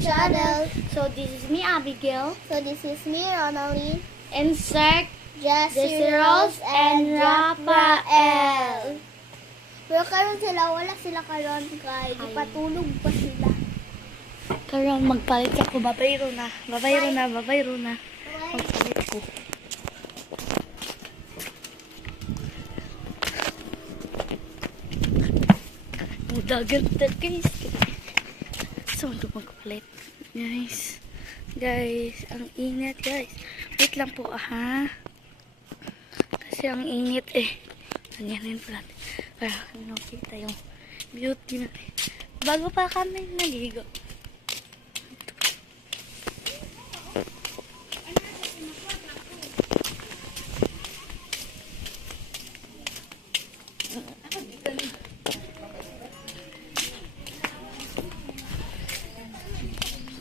channel. So this is me, Abigail, So this is me, Ronaldine, insert Jessie Rose, and Rafael. Pero karon sila, wala sila karon kay Hi. gipatulog pa sila. karon magpalit ako. Babayro na. Magpalit ko. Dagat na guys. So, magpalit. Guys, ang init guys. Wait lang po ha. Kasi ang init eh. Ganyanin po natin. Para nakita yung beauty natin. Bago pa kami naligo.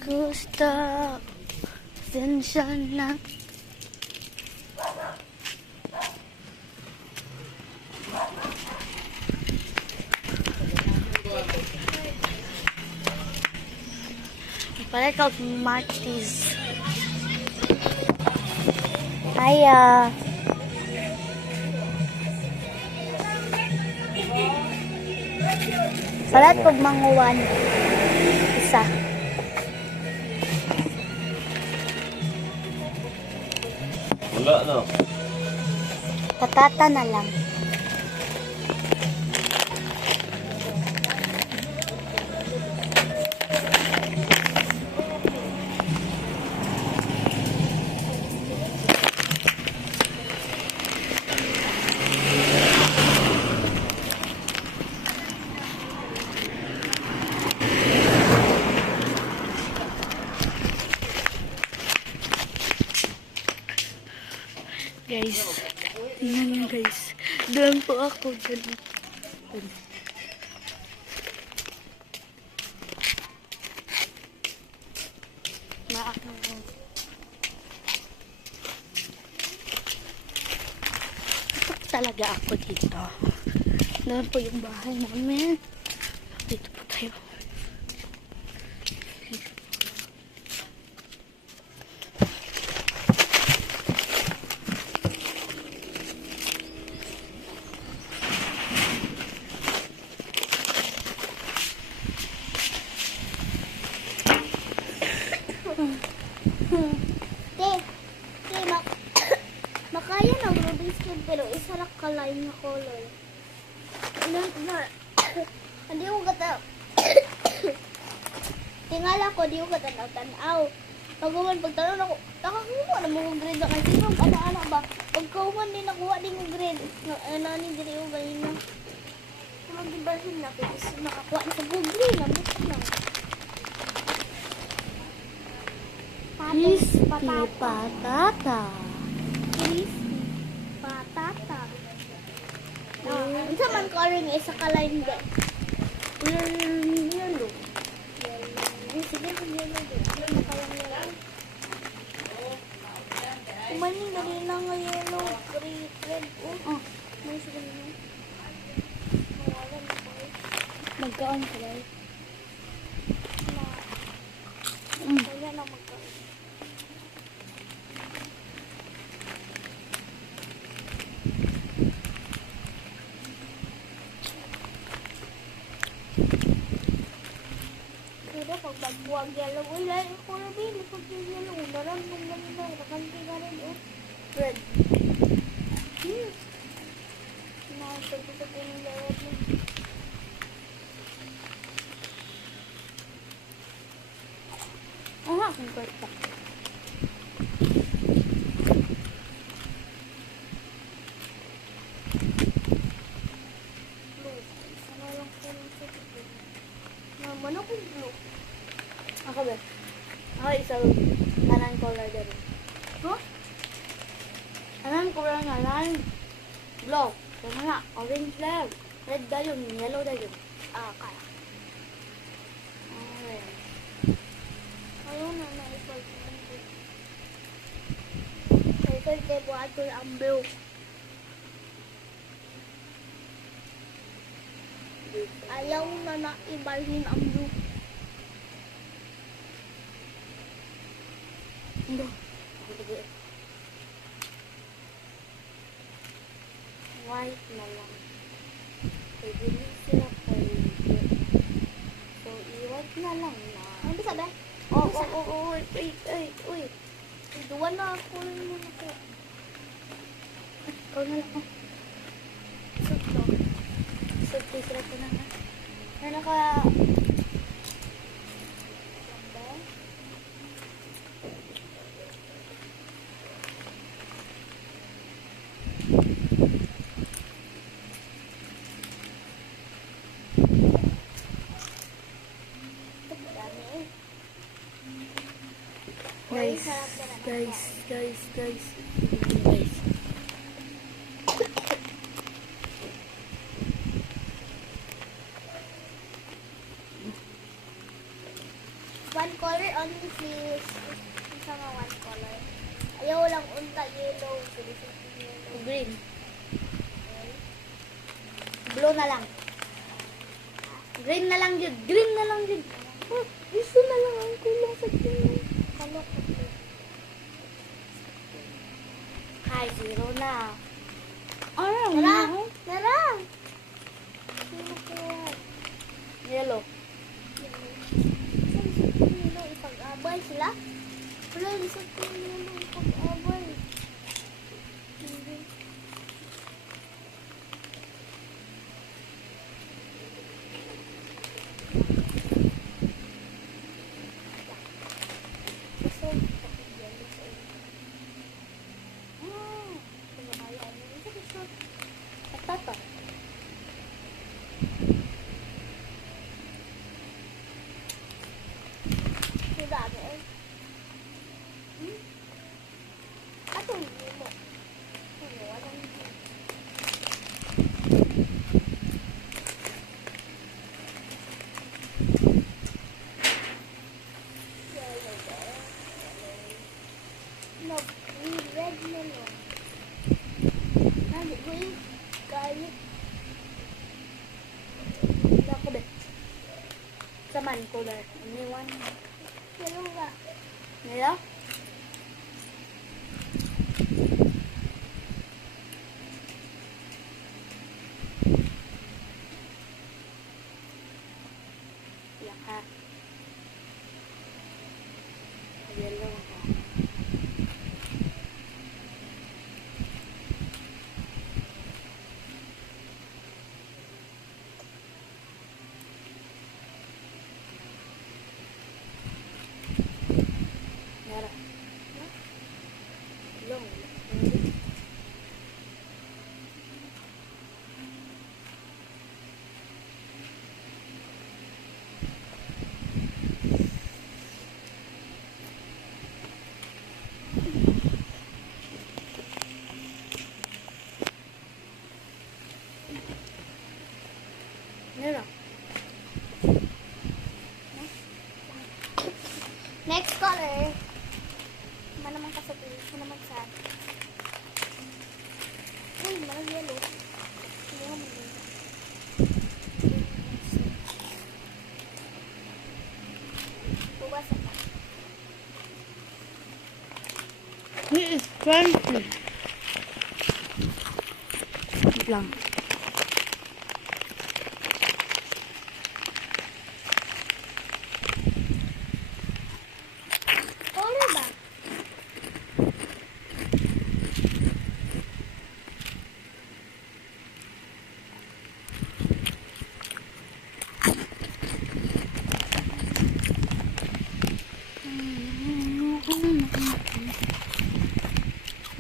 Gusto sensya na. Pala called Martis. Hiya. Salat pag manguwan. Isa. Wala na. Patata na lang. Guys, tingnan nyo guys. Doon po ako. Doon. Maakaw. Ito talaga ako dito. Doon po yung bahay namin. Dito po tayo. Makaya ng Rubik's Cube pero isa lang kalay na color. Hindi ko kata. Tingala ko, di ko kata tanaw. Pagkuman, pagtanong ako, nakakuha na mo kong grade na kasi nung anak-anak ba? Pagkuman din nakuha din kong grade. Nanin din yung ganyan na. Kung mag-diversion na, kasi nakakuha na sa Google na. Crispy Patata. patata. Crispy patata. Isa man ko rin isa ka line din. Yellow. Sige kung yellow din. Ano makayang yellow? Kumanin na rin lang nga yellow. Green, red. Oh, may sige na. Mawala na ko. Magkaan ka guys. Kaya na magkaroon. Pero pag bagbuwag yellow, wala ko na bili pag yellow. Naran nung ganito, nakanti ka rin oh. Red. Nakasagpasag ko ng lawat mo. Ang aking kwarta. Blue. Sana lang ko ng sabi. Naman ako blue. Ako ba? Ako isang anang color din. Huh? Anang color nga lang. Blue. Kaya nga, orange lang. Red dayon, yellow dayon. Ah, kaya. Orange. Ayaw na na-equal ko ng blue. Kaya kaya buhat ko ang blue. Ayaw na naibalhin ang blue. Hindi. White na lang. Pwede sila pwede. So, i-white na lang na. Ano ba sabi? Uy. Duwan na ako rin mo na ko. Ikaw na lang. Surprise lang ko na nga. Ano ka? Guys. One color only please. Isa nga one color. Ayaw lang unta yellow. Yellow. Green. Blue na lang. Green na lang yun. Oh, gusto na lang ang kulang sa green. Kalo ko po. Hi, 0 na. Nara! Nara! Sino ko? Yellow. Yellow ipag-abay sila? Wala, lisod ko yung yellow ipag-abay. Hindi. Gusto ko yellow sa iyo. Pagkabaya ano. Ito gusto. Patata. Ito dami eh. Atong yellow. Ano, walang yellow. No, red na lang. Nandi ko yung garlic. Ako ba? Saman color. Only one. Yellow ba? Nila? Yaka. Yellow ka. Yara. Long. Yara. Next color. Mana naman kasabi. Mana naman sa. Uy, mana yellow. Ano mo din? Buwasa pa. He is crunchy. Wait lang. Color ba?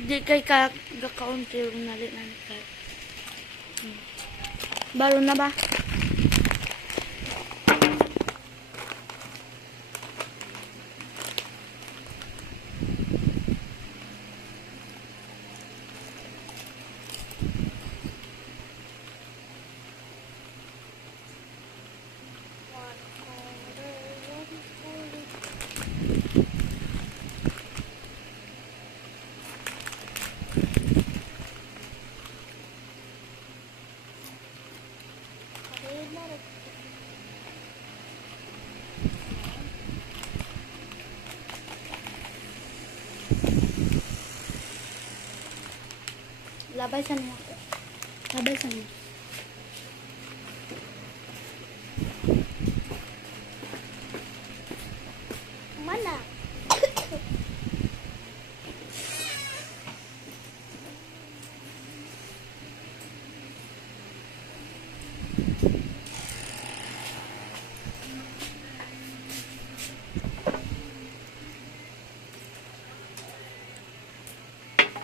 Di kay ka-country na rin na kay. Baro na ba? One color, one color. Red na red. Babay sa niyo. Babay sa niyo. Mana?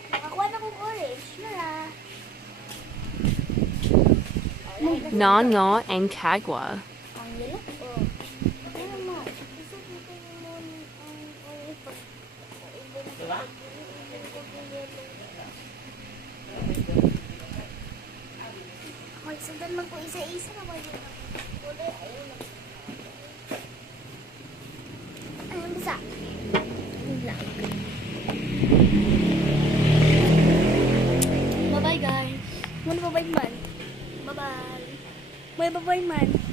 Nakakuha na kong orange. Nara. Nongo and Kagwa. Ang yellow? Oh. Ano mo? Gusto dito mo ang orange pag... Magsundan man ko isa-isa na ba yun? Kulay, ayun na. Ayun, bisa. Ayun lang. Bye-bye guys. Muna ba ba man? Bye-bye. Bye-bye man.